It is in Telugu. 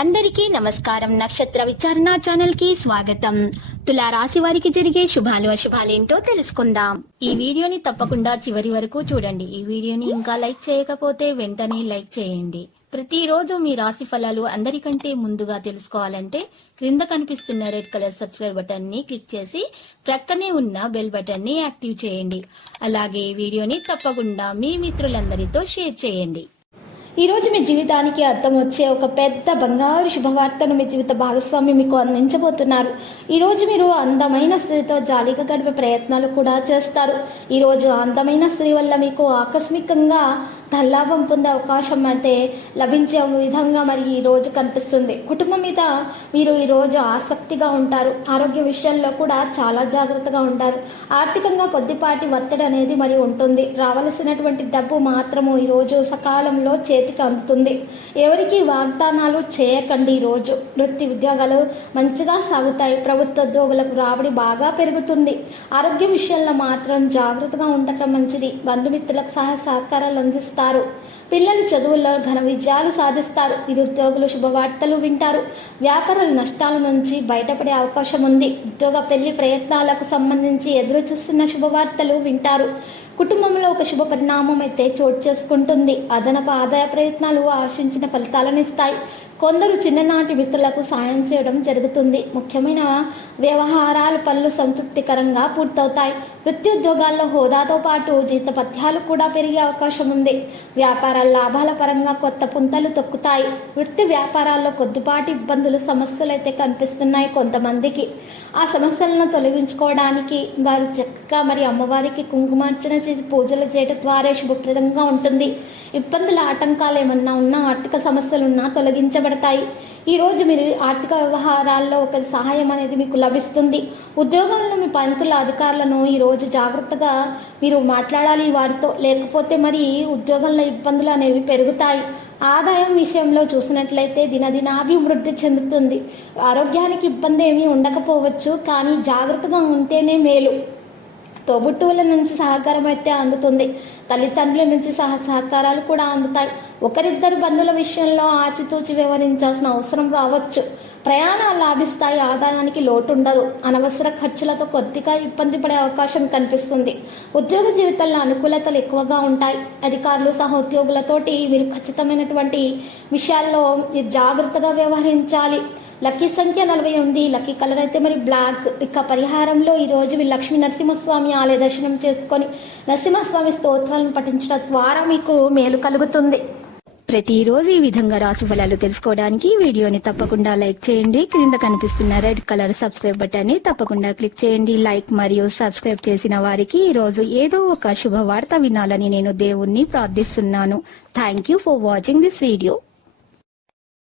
అందరికీ నమస్కారం. నక్షత్ర విచారణ ఛానల్ కి స్వాగతం. తులా రాశి వారికి జరిగే శుభాలు అశుభాలేంటో తెలుసుకుందాం. ఈ వీడియోని తప్పకుండా చివరి వరకు చూడండి. ఈ వీడియోని ఇంకా లైక్ చేయకపోతే వెంటనే లైక్ చేయండి. ప్రతిరోజు మీ రాశి ఫలాలు అందరికంటే ముందుగా తెలుసుకోవాలంటే క్రింద కనిపిస్తున్న రెడ్ కలర్ సబ్స్క్రైబ్ బటన్ ని క్లిక్ చేసి ప్రక్కనే ఉన్న బెల్ బటన్ ని యాక్టివ్ చేయండి. అలాగే ఈ వీడియోని తప్పకుండా మీ మిత్రులందరితో షేర్ చేయండి. ఈ రోజు మీ జీవితానికి అర్థం వచ్చే ఒక పెద్ద బంగారు శుభవార్తను మీ జీవిత భాగస్వామి మీకు అందించబోతున్నారు. ఈ రోజు మీరు అందమైన స్త్రీతో జాలీగా గడిపే ప్రయత్నాలు కూడా చేస్తారు. ఈ రోజు అందమైన స్త్రీ వల్ల మీకు ఆకస్మికంగా ధనలాభం పొందే అవకాశం అయితే లభించే విధంగా మరి ఈ రోజు కనిపిస్తుంది. కుటుంబం మీద మీరు ఈ రోజు ఆసక్తిగా ఉంటారు. ఆరోగ్య విషయంలో కూడా చాలా జాగ్రత్తగా ఉంటారు. ఆర్థికంగా కొద్దిపాటి ఒత్తిడి అనేది మరి ఉంటుంది. రావలసినటువంటి డబ్బు మాత్రము ఈ రోజు సకాలంలో చేతికి అందుతుంది. ఎవరికి వాగ్దానాలు చేయకండి. ఈ రోజు వృత్తి ఉద్యోగాలు మంచిగా సాగుతాయి. ప్రభుత్వ ఉద్యోగులకు రాబడి బాగా పెరుగుతుంది. ఆరోగ్య విషయంలో మాత్రం జాగ్రత్తగా ఉండటం మంచిది. బంధుమిత్రులకు సహకారాలు అందిస్తారు. పిల్లలు చదువుల్లో ఘన విజయాలు సాధిస్తారు. నిరుద్యోగులు శుభవార్తలు వింటారు. వ్యాపారుల నష్టాల నుంచి బయటపడే అవకాశం ఉంది. ఉద్యోగ పెళ్లి ప్రయత్నాలకు సంబంధించి ఎదురు చూస్తున్న శుభవార్తలు వింటారు. కుటుంబంలో ఒక శుభ పరిణామం అయితే చోటు చేసుకుంటుంది. అదనపు ఆదాయ ప్రయత్నాలు ఆశించిన ఫలితాలను ఇస్తాయి. కొందరు చిన్ననాటి మిత్రులకు సాయం చేయడం జరుగుతుంది. ముఖ్యమైన వ్యవహారాల పనులు సంతృప్తికరంగా పూర్తవుతాయి. వృత్త్యుద్యోగాల్లో హోదాతో పాటు జీతపత్యాలు కూడా పెరిగే అవకాశం ఉంది. వ్యాపారాల లాభాల పరంగా కొత్త పుంతలు తొక్కుతాయి. వృత్తి వ్యాపారాల్లో కొద్దిపాటి ఇబ్బందులు సమస్యలు అయితే కనిపిస్తున్నాయి కొంతమందికి. ఆ సమస్యలను తొలగించుకోవడానికి వారు చక్కగా మరి అమ్మవారికి కుంకుమార్చన చేసి పూజలు చేయడం ద్వారా శుభప్రదంగా ఉంటుంది. ఇబ్బందుల ఆటంకాలు ఏమన్నా ఉన్నా, ఆర్థిక సమస్యలున్నా తొలగించబడతాయి. ఈరోజు మీరు ఆర్థిక వ్యవహారాల్లో ఒక సహాయం అనేది మీకు లభిస్తుంది. ఉద్యోగంలో మీ పంతుల అధికారులను ఈరోజు జాగ్రత్తగా మీరు మాట్లాడాలి వారితో, లేకపోతే మరి ఉద్యోగంలో ఇబ్బందులు అనేవి పెరుగుతాయి. ఆదాయం విషయంలో చూసినట్లయితే దినదినాభివృద్ధి చెందుతుంది. ఆరోగ్యానికి ఇబ్బంది ఏమీ ఉండకపోవచ్చు, కానీ జాగ్రత్తగా ఉంటేనే మేలు. తోబుట్టువుల నుంచి సహకారం అయితే అందుతుంది. తల్లిదండ్రుల నుంచి సహకారాలు కూడా అందుతాయి. ఒకరిద్దరు బంధువుల విషయంలో ఆచితూచి వ్యవహరించాల్సిన అవసరం రావచ్చు. ప్రయాణాలు లాభిస్తాయి. ఆదాయానికి లోటు ఉండదు. అనవసర ఖర్చులతో కొద్దిగా ఇబ్బంది పడే అవకాశం కనిపిస్తుంది. ఉద్యోగ జీవితంలో అనుకూలతలు ఎక్కువగా ఉంటాయి. అధికారులు సహోద్యోగులతోటి మీరు ఖచ్చితమైనటువంటి విషయాల్లో జాగ్రత్తగా వ్యవహరించాలి. లక్కీ సంఖ్య 48. లక్కీ కలర్ అయితే మరి బ్లాక్. ఇక పరిహారంలో ఈరోజు లక్ష్మీ నరసింహస్వామి ఆలయ దర్శనం చేసుకొని నరసింహస్వామి స్తోత్రాలను పఠించడం ద్వారా మీకు మేలు కలుగుతుంది. ప్రతిరోజు ఈ విధంగా రాశి ఫలాలు తెలుసుకోవడానికి వీడియోని తప్పకుండా లైక్ చేయండి. క్రింద కనిపిస్తున్న రెడ్ కలర్ సబ్స్క్రైబ్ బటన్ ని తప్పకుండా క్లిక్ చేయండి. లైక్ మరియు సబ్స్క్రైబ్ చేసిన వారికి ఈ రోజు ఏదో ఒక శుభవార్త వినాలని నేను దేవుణ్ణి ప్రార్థిస్తున్నాను. Thank you for watching this video.